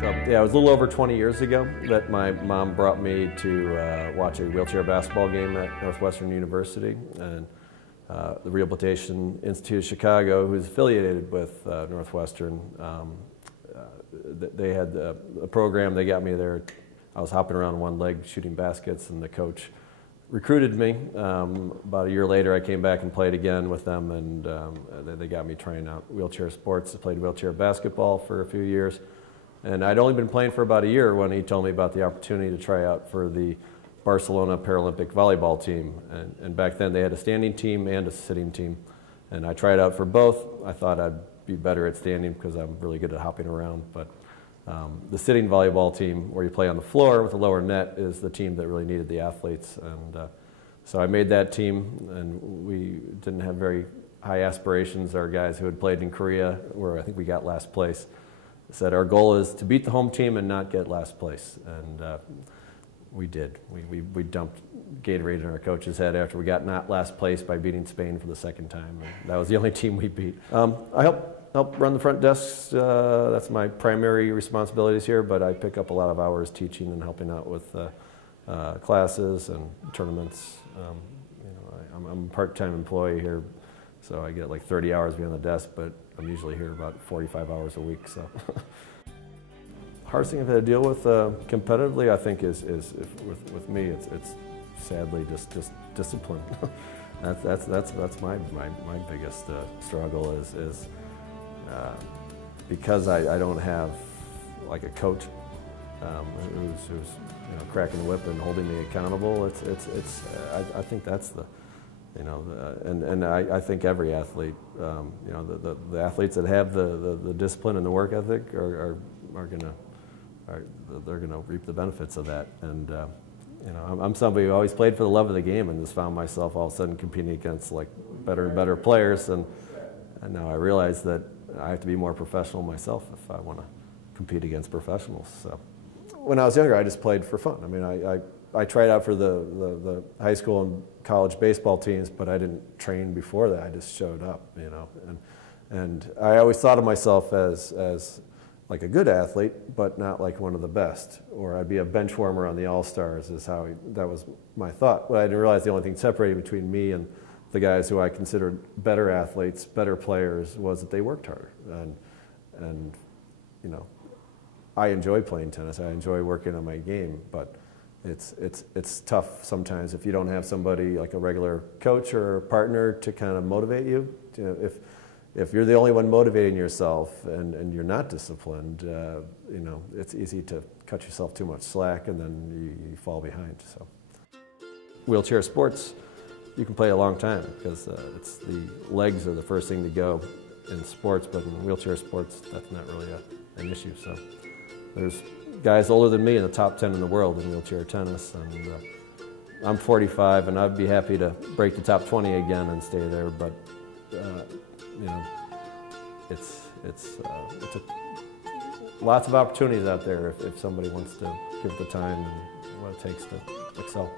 So yeah, it was a little over 20 years ago that my mom brought me to watch a wheelchair basketball game at Northwestern University, and the Rehabilitation Institute of Chicago, who's affiliated with Northwestern, they had a program. They got me there. I was hopping around one leg shooting baskets, and the coach recruited me. About a year later, I came back and played again with them, and they got me trying out wheelchair sports. I played wheelchair basketball for a few years, and I'd only been playing for about a year when he told me about the opportunity to try out for the Barcelona Paralympic volleyball team. And back then they had a standing team and a sitting team, and I tried out for both. I thought I'd be better at standing because I'm really good at hopping around, but the sitting volleyball team, where you play on the floor with a lower net, is the team that really needed the athletes. And so I made that team, and we didn't have very high aspirations. Our guys who had played in Korea, where I think we got last place, said our goal is to beat the home team and not get last place. And we did. We dumped Gatorade in our coach's head after we got not last place by beating Spain for the second time. And that was the only team we beat. I help run the front desks. That's my primary responsibilities here, but I pick up a lot of hours teaching and helping out with classes and tournaments. I'm a part-time employee here, so I get like 30 hours behind the desk, but I'm usually here about 45 hours a week. So. Hardest thing I've had to deal with competitively, I think, is with me, it's sadly just discipline. that's my biggest struggle is because I don't have like a coach who's cracking the whip and holding me accountable. I think that's the and I think every athlete, the athletes that have the discipline and the work ethic are they're going to reap the benefits of that. And I'm somebody who always played for the love of the game, and just found myself all of a sudden competing against like better and better players. And now I realize that I have to be more professional myself if I want to compete against professionals. So when I was younger, I just played for fun. I mean, I tried out for the high school and college baseball teams, but I didn't train before that. I just showed up, and I always thought of myself as like a good athlete, but not like one of the best. Or I'd be a bench warmer on the All-Stars that was my thought. But I didn't realize the only thing separating between me and the guys who I considered better athletes, better players, was that they worked harder. And I enjoy playing tennis. I enjoy working on my game, but it's tough sometimes if you don't have somebody like a regular coach or partner to kind of motivate you. If you're the only one motivating yourself and you're not disciplined, it's easy to cut yourself too much slack, and then you fall behind. So, wheelchair sports, you can play a long time because it's the legs are the first thing to go in sports, but in wheelchair sports, that's not really an issue. So, there's guys older than me in the top 10 in the world in wheelchair tennis, and I'm 45, and I'd be happy to break the top 20 again and stay there, but. It's lots of opportunities out there if somebody wants to give the time and what it takes to excel.